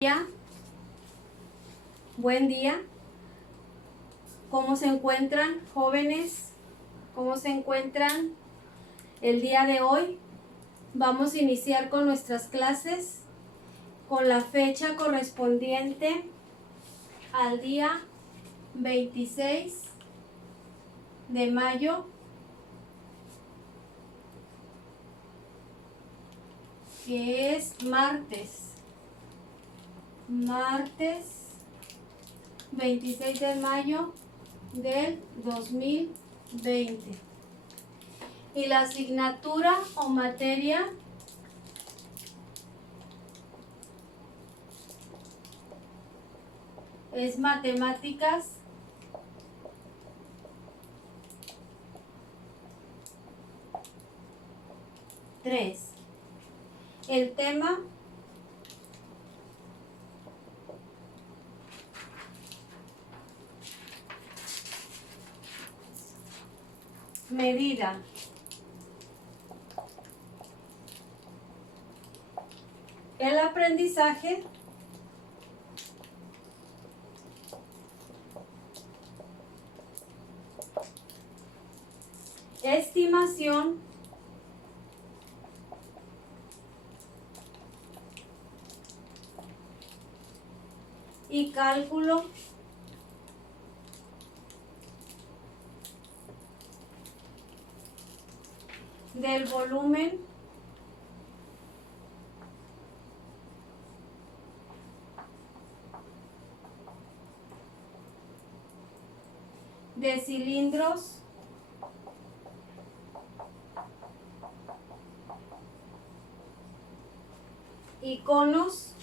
día, buen día. ¿Cómo se encuentran, jóvenes? ¿Cómo se encuentran el día de hoy? Vamos a iniciar con nuestras clases con la fecha correspondiente al día 26 de mayo que es martes 26 de mayo del 2020. Y la asignatura o materia es matemáticas 3. El tema medida. El aprendizaje estimación y cálculo del volumen de cilindros y conos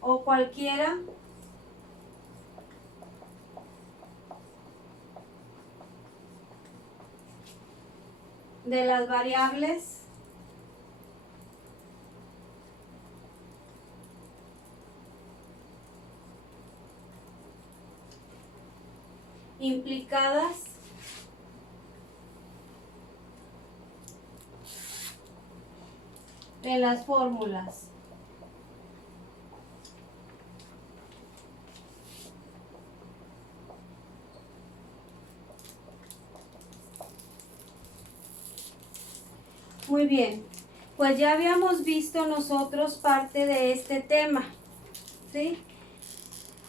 o cualquiera de las variables implicadas en las fórmulas. Muy bien, pues ya habíamos visto nosotros parte de este tema, ¿sí?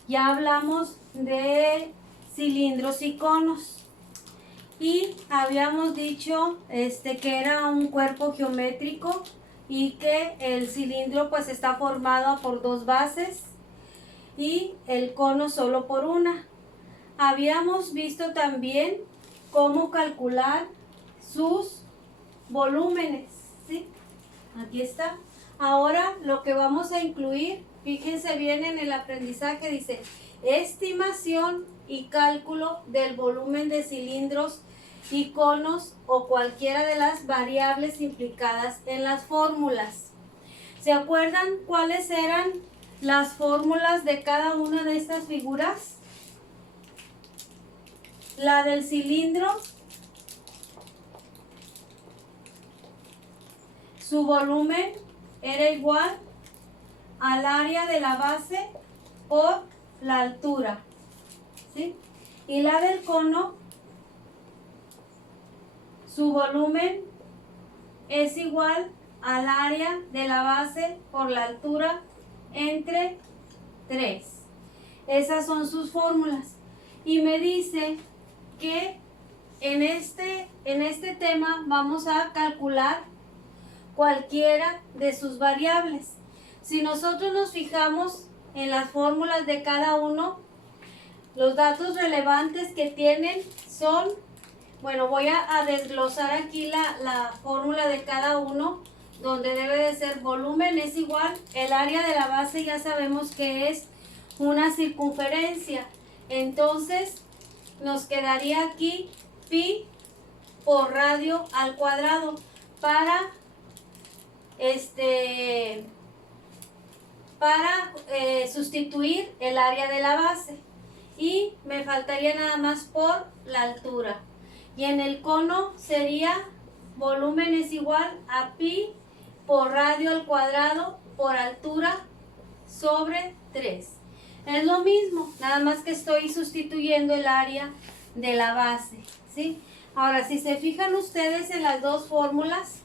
Ya hablamos de cilindros y conos y habíamos dicho que era un cuerpo geométrico y que el cilindro pues está formado por dos bases y el cono solo por una. Habíamos visto también cómo calcular sus volúmenes, ¿sí? Aquí está. Ahora lo que vamos a incluir, fíjense bien en el aprendizaje, dice estimación y cálculo del volumen de cilindros y conos o cualquiera de las variables implicadas en las fórmulas. ¿Se acuerdan cuáles eran las fórmulas de cada una de estas figuras? La del cilindro, su volumen era igual al área de la base por la altura, ¿sí? Y la del cono, su volumen es igual al área de la base por la altura entre 3. Esas son sus fórmulas. Y me dice que en este tema vamos a calcular cualquiera de sus variables. Si nosotros nos fijamos en las fórmulas de cada uno, los datos relevantes que tienen son, bueno, voy a desglosar aquí la fórmula de cada uno, donde debe de ser volumen es igual, el área de la base ya sabemos que es una circunferencia, entonces nos quedaría aquí pi por radio al cuadrado para sustituir el área de la base. y me faltaría nada más por la altura. Y en el cono sería volumen es igual a pi por radio al cuadrado por altura sobre 3. Es lo mismo, nada más que estoy sustituyendo el área de la base, ¿sí? Ahora, si se fijan ustedes en las dos fórmulas,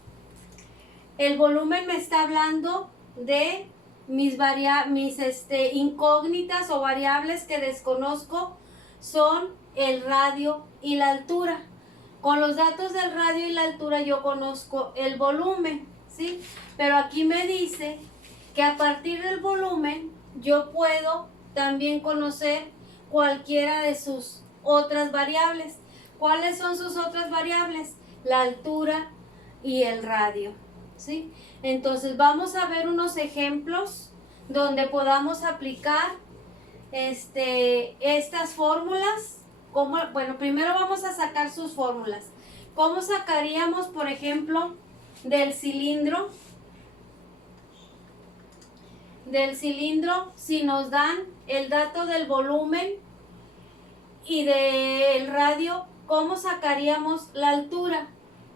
el volumen me está hablando de mis incógnitas o variables que desconozco, son el radio y la altura. Con los datos del radio y la altura yo conozco el volumen, ¿sí? Pero aquí me dice que a partir del volumen yo puedo también conocer cualquiera de sus otras variables. ¿Cuáles son sus otras variables? La altura y el radio, ¿sí? Entonces vamos a ver unos ejemplos donde podamos aplicar estas fórmulas. Bueno, primero vamos a sacar sus fórmulas. ¿Cómo sacaríamos, por ejemplo, del cilindro? Si nos dan el dato del volumen y del radio, ¿cómo sacaríamos la altura?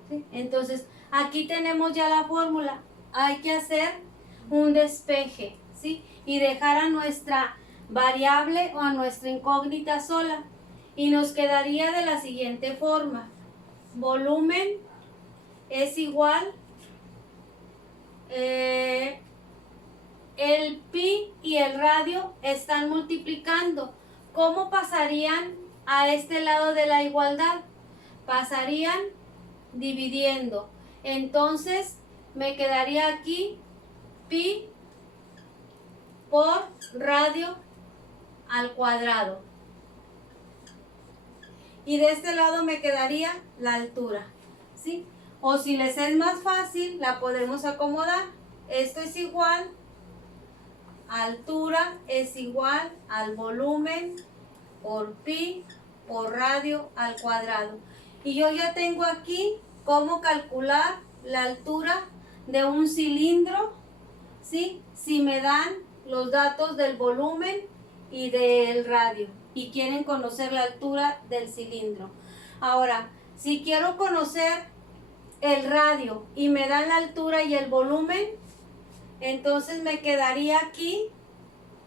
¿Sí? Entonces, aquí tenemos ya la fórmula. Hay que hacer un despeje, ¿sí? Y dejar a nuestra variable o a nuestra incógnita sola. Y nos quedaría de la siguiente forma. Volumen es igual el pi y el radio están multiplicando. ¿Cómo pasarían a este lado de la igualdad? Pasarían dividiendo. Entonces me quedaría aquí pi por radio al cuadrado. Y de este lado me quedaría la altura, ¿sí? O si les es más fácil, la podemos acomodar. Esto es igual, altura es igual al volumen por pi por radio al cuadrado. Y yo ya tengo aquí cómo calcular la altura de un cilindro, ¿sí? Si me dan los datos del volumen y del radio y quieren conocer la altura del cilindro. Ahora, si quiero conocer el radio y me dan la altura y el volumen, entonces me quedaría aquí,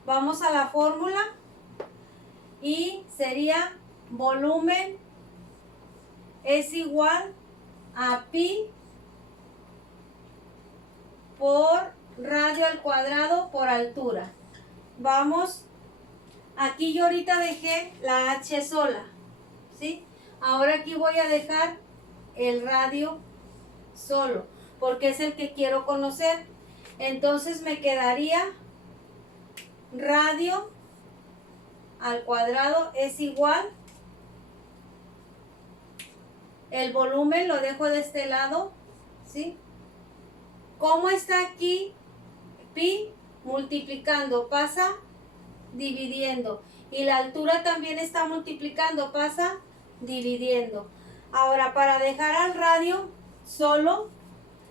vamos a la fórmula, y sería volumen es igual a pi por radio al cuadrado por altura. Vamos, aquí yo ahorita dejé la h sola, ¿sí? Ahora aquí voy a dejar el radio solo, porque es el que quiero conocer. Entonces me quedaría radio al cuadrado es igual, el volumen lo dejo de este lado, ¿sí? ¿Cómo está aquí? Pi multiplicando, pasa dividiendo. Y la altura también está multiplicando, pasa dividiendo. Ahora, para dejar al radio solo,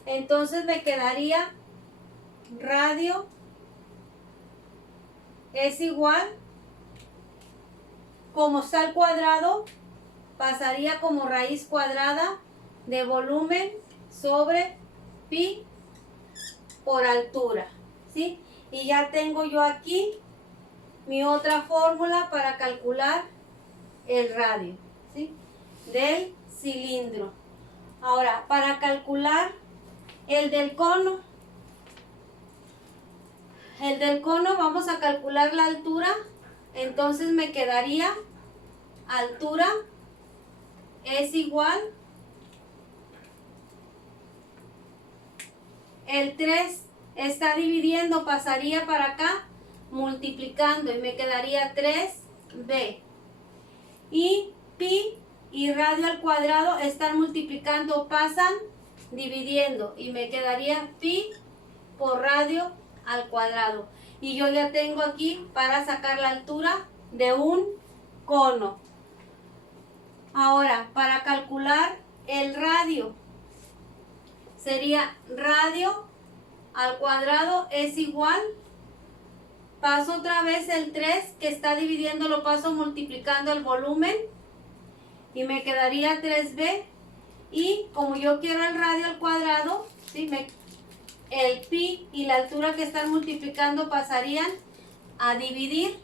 entonces me quedaría radio es igual, como está al cuadrado, pasaría como raíz cuadrada de volumen sobre pi por altura, ¿sí? Y ya tengo yo aquí mi otra fórmula para calcular el radio, ¿sí? Del cilindro. Ahora, para calcular el del cono, vamos a calcular la altura. Entonces me quedaría altura es igual, el 3 está dividiendo, pasaría para acá multiplicando y me quedaría 3b. Y pi y radio al cuadrado están multiplicando, pasan dividiendo y me quedaría pi por radio al cuadrado. Y yo ya tengo aquí para sacar la altura de un cono. Ahora, para calcular el radio, sería radio al cuadrado es igual, paso otra vez el 3 que está dividiendo, lo paso multiplicando el volumen y me quedaría 3b. Y como yo quiero el radio al cuadrado, ¿sí? el pi y la altura que están multiplicando pasarían a dividir.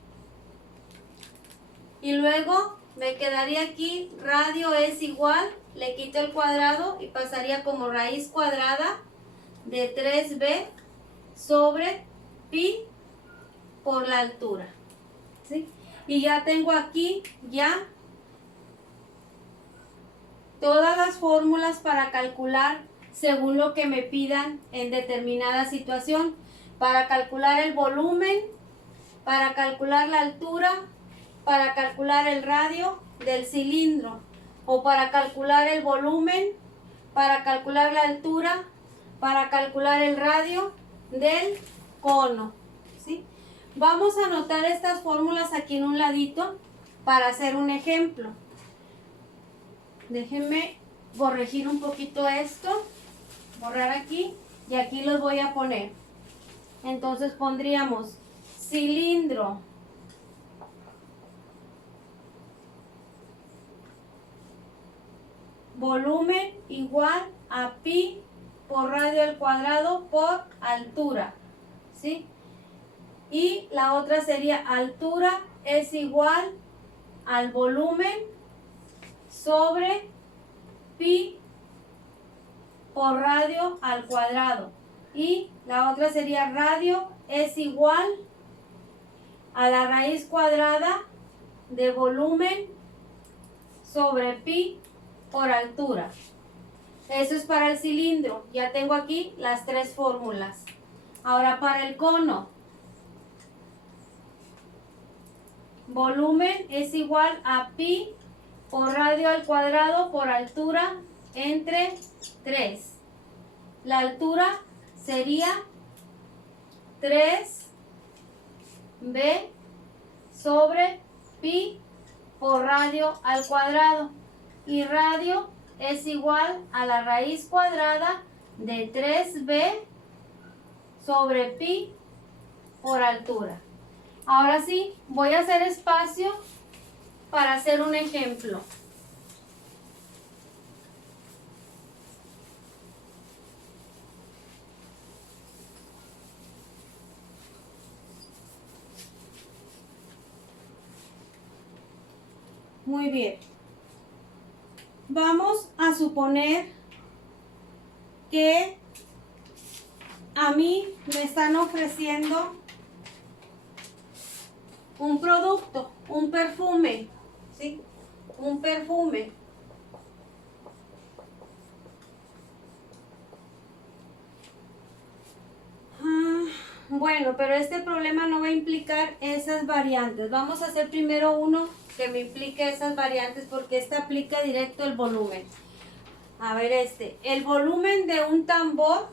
Y luego me quedaría aquí, radio es igual, le quito el cuadrado y pasaría como raíz cuadrada de 3b sobre pi por la altura. ¿Sí? Y ya tengo aquí ya todas las fórmulas para calcular según lo que me pidan en determinada situación. Para calcular el volumen, para calcular la altura, para calcular el radio del cilindro, o para calcular el volumen, para calcular la altura, para calcular el radio del cono. ¿Sí? Vamos a anotar estas fórmulas aquí en un ladito para hacer un ejemplo. Déjenme corregir un poquito esto, borrar aquí, y aquí los voy a poner. Entonces pondríamos cilindro volumen igual a pi por radio al cuadrado por altura, ¿sí? Y la otra sería altura es igual al volumen sobre pi por radio al cuadrado. Y la otra sería radio es igual a la raíz cuadrada de volumen sobre pi por altura. Eso es para el cilindro. Ya tengo aquí las tres fórmulas. Ahora para el cono. Volumen es igual a pi por radio al cuadrado por altura entre 3. La altura sería 3b sobre pi por radio al cuadrado. Y radio es igual a la raíz cuadrada de 3b sobre pi por altura. Ahora sí, voy a hacer espacio para hacer un ejemplo. Muy bien. Vamos a suponer que a mí me están ofreciendo un producto, un perfume, ¿sí? Un perfume. Bueno, pero este problema no va a implicar esas variantes. Vamos a hacer primero uno que me implique esas variantes porque este aplica directo el volumen. A ver, el volumen de un tambor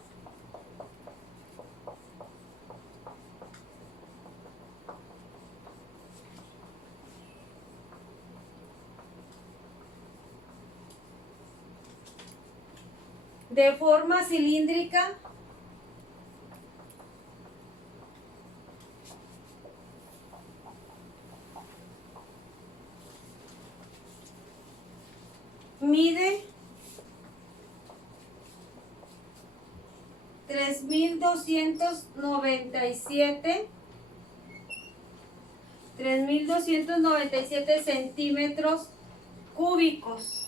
de forma cilíndrica mide 3.297 centímetros cúbicos.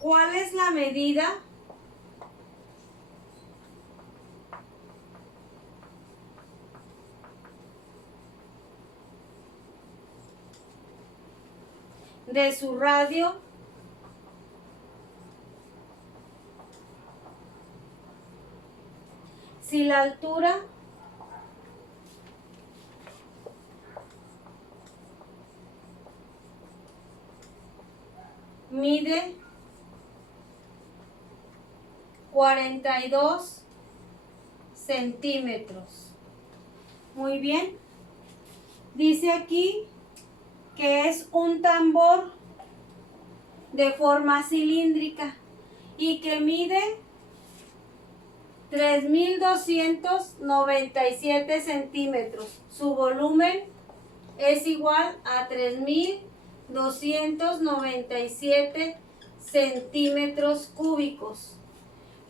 ¿Cuál es la medida de su radio si la altura mide 42 centímetros? Muy bien. Dice aquí que es un tambor de forma cilíndrica y que mide 3.297 centímetros. Su volumen es igual a 3.297 centímetros cúbicos.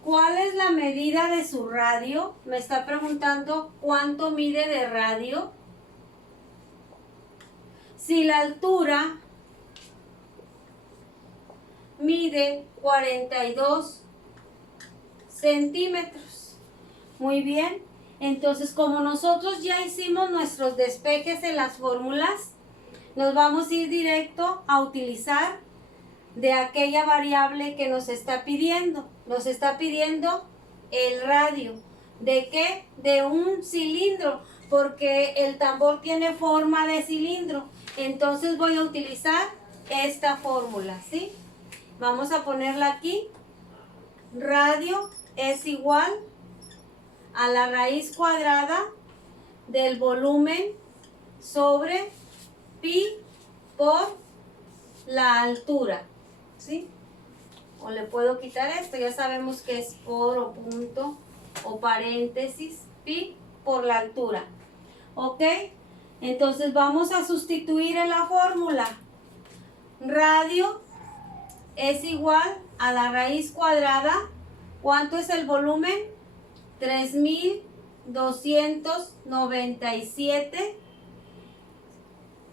¿Cuál es la medida de su radio? Me está preguntando cuánto mide de radio. Si la altura mide 42 centímetros. Muy bien. Entonces, como nosotros ya hicimos nuestros despejes en las fórmulas, nos vamos a ir directo a utilizar de aquella variable que nos está pidiendo. Nos está pidiendo el radio. ¿De qué? De un cilindro, porque el tambor tiene forma de cilindro. Entonces voy a utilizar esta fórmula, ¿sí? Vamos a ponerla aquí. Radio es igual a la raíz cuadrada del volumen sobre pi por la altura, ¿sí? O le puedo quitar esto, ya sabemos que es por o punto o paréntesis, pi por la altura, ¿ok? Entonces vamos a sustituir en la fórmula. Radio es igual a la raíz cuadrada. ¿Cuánto es el volumen? 3297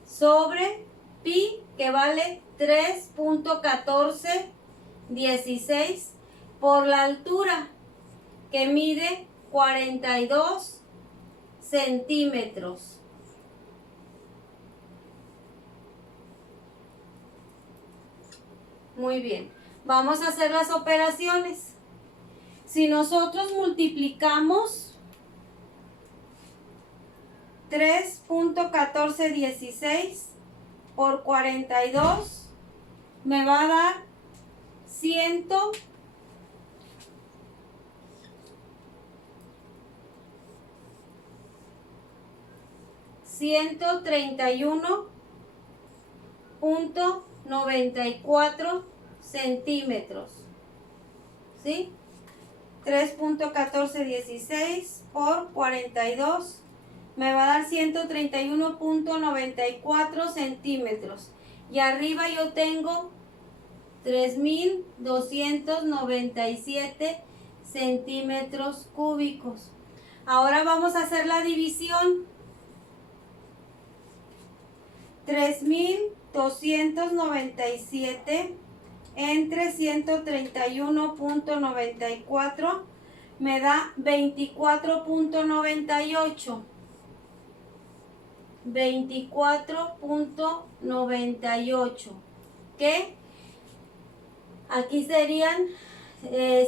sobre pi, que vale 3.1416, por la altura, que mide 42 centímetros. Muy bien, vamos a hacer las operaciones. Si nosotros multiplicamos 3.1416 por 42, me va a dar 131.94 centímetros, ¿sí? 3.1416 por 42 me va a dar 131.94 centímetros. Y arriba yo tengo 3.297 centímetros cúbicos. Ahora vamos a hacer la división. 3.297 entre 131.94 me da 24.98. 24.98, que aquí serían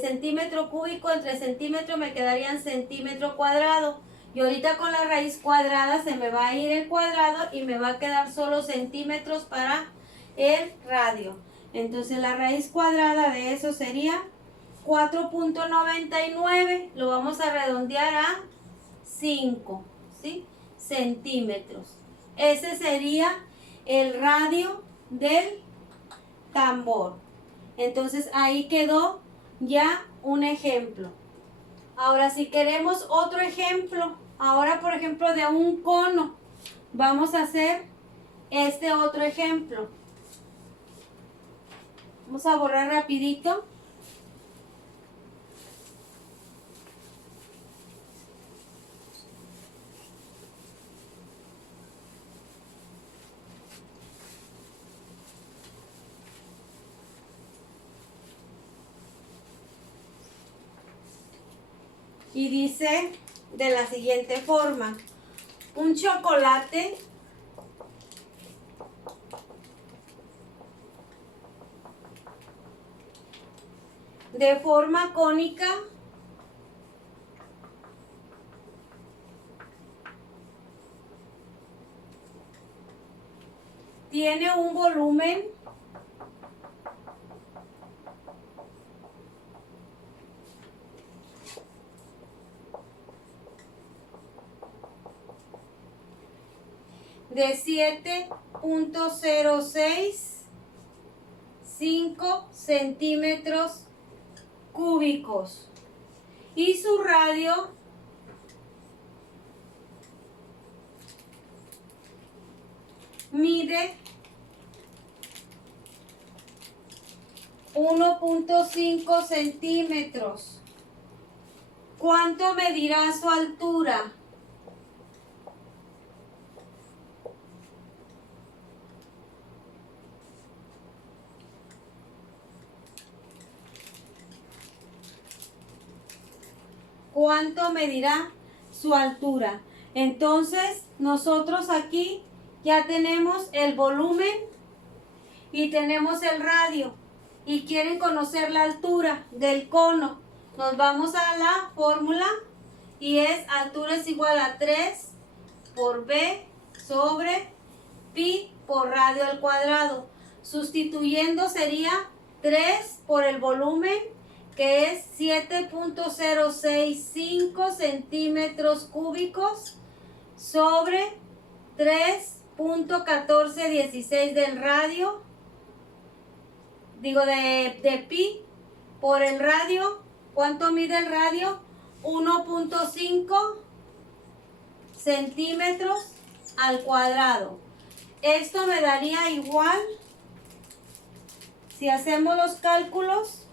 centímetro cúbico entre centímetro, me quedarían centímetro cuadrado. Y ahorita con la raíz cuadrada se me va a ir el cuadrado y me va a quedar solo centímetros para el radio. Entonces la raíz cuadrada de eso sería 4.99, lo vamos a redondear a 5, ¿sí? Centímetros. Ese sería el radio del tambor. Entonces ahí quedó ya un ejemplo. Ahora si queremos otro ejemplo, ahora por ejemplo de un cono, vamos a hacer este otro ejemplo. Vamos a borrar rapidito. Y dice de la siguiente forma: un chocolate de forma cónica tiene un volumen de 7.065 centímetros cúbicos y su radio mide 1.5 centímetros. ¿Cuánto medirá su altura? ¿Cuánto medirá su altura? Entonces, nosotros aquí ya tenemos el volumen y tenemos el radio. Y quieren conocer la altura del cono. Nos vamos a la fórmula y es altura es igual a 3 por B sobre pi por radio al cuadrado. Sustituyendo sería 3 por el volumen, que es 7.065 centímetros cúbicos sobre 3.1416 del radio, digo de pi por el radio. ¿Cuánto mide el radio? 1.5 centímetros al cuadrado. Esto me daría igual, si hacemos los cálculos,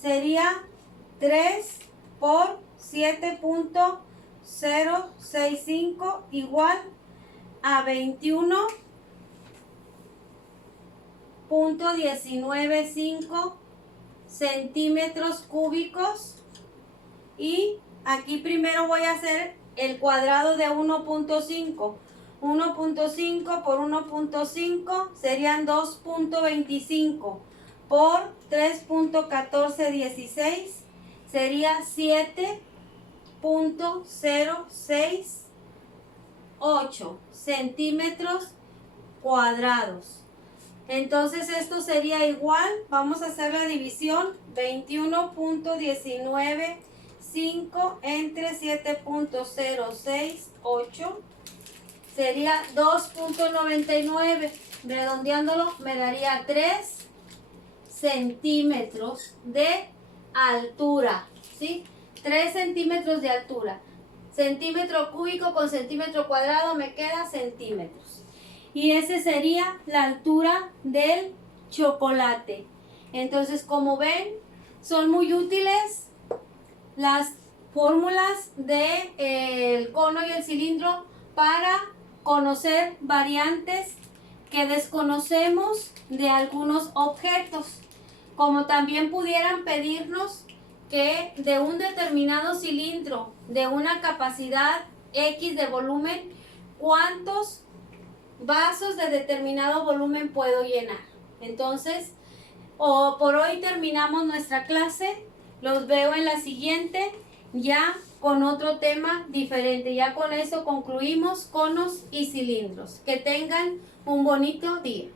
sería 3 por 7.065 igual a 21.195 centímetros cúbicos. Y aquí primero voy a hacer el cuadrado de 1.5. 1.5 por 1.5 serían 2.25 por 3.1416 sería 7.068 centímetros cuadrados. Entonces esto sería igual, vamos a hacer la división, 21.195 entre 7.068 sería 2.99, redondeándolo me daría 3 centímetros de altura, ¿sí? 3 centímetros de altura. Centímetro cúbico con centímetro cuadrado me queda centímetros. Y esa sería la altura del chocolate. Entonces, como ven, son muy útiles las fórmulas del cono y el cilindro para conocer variantes que desconocemos de algunos objetos. Como también pudieran pedirnos que de un determinado cilindro de una capacidad X de volumen, ¿cuántos vasos de determinado volumen puedo llenar? Entonces, por hoy terminamos nuestra clase. Los veo en la siguiente, ya con otro tema diferente. Ya con eso concluimos conos y cilindros. Que tengan un bonito día.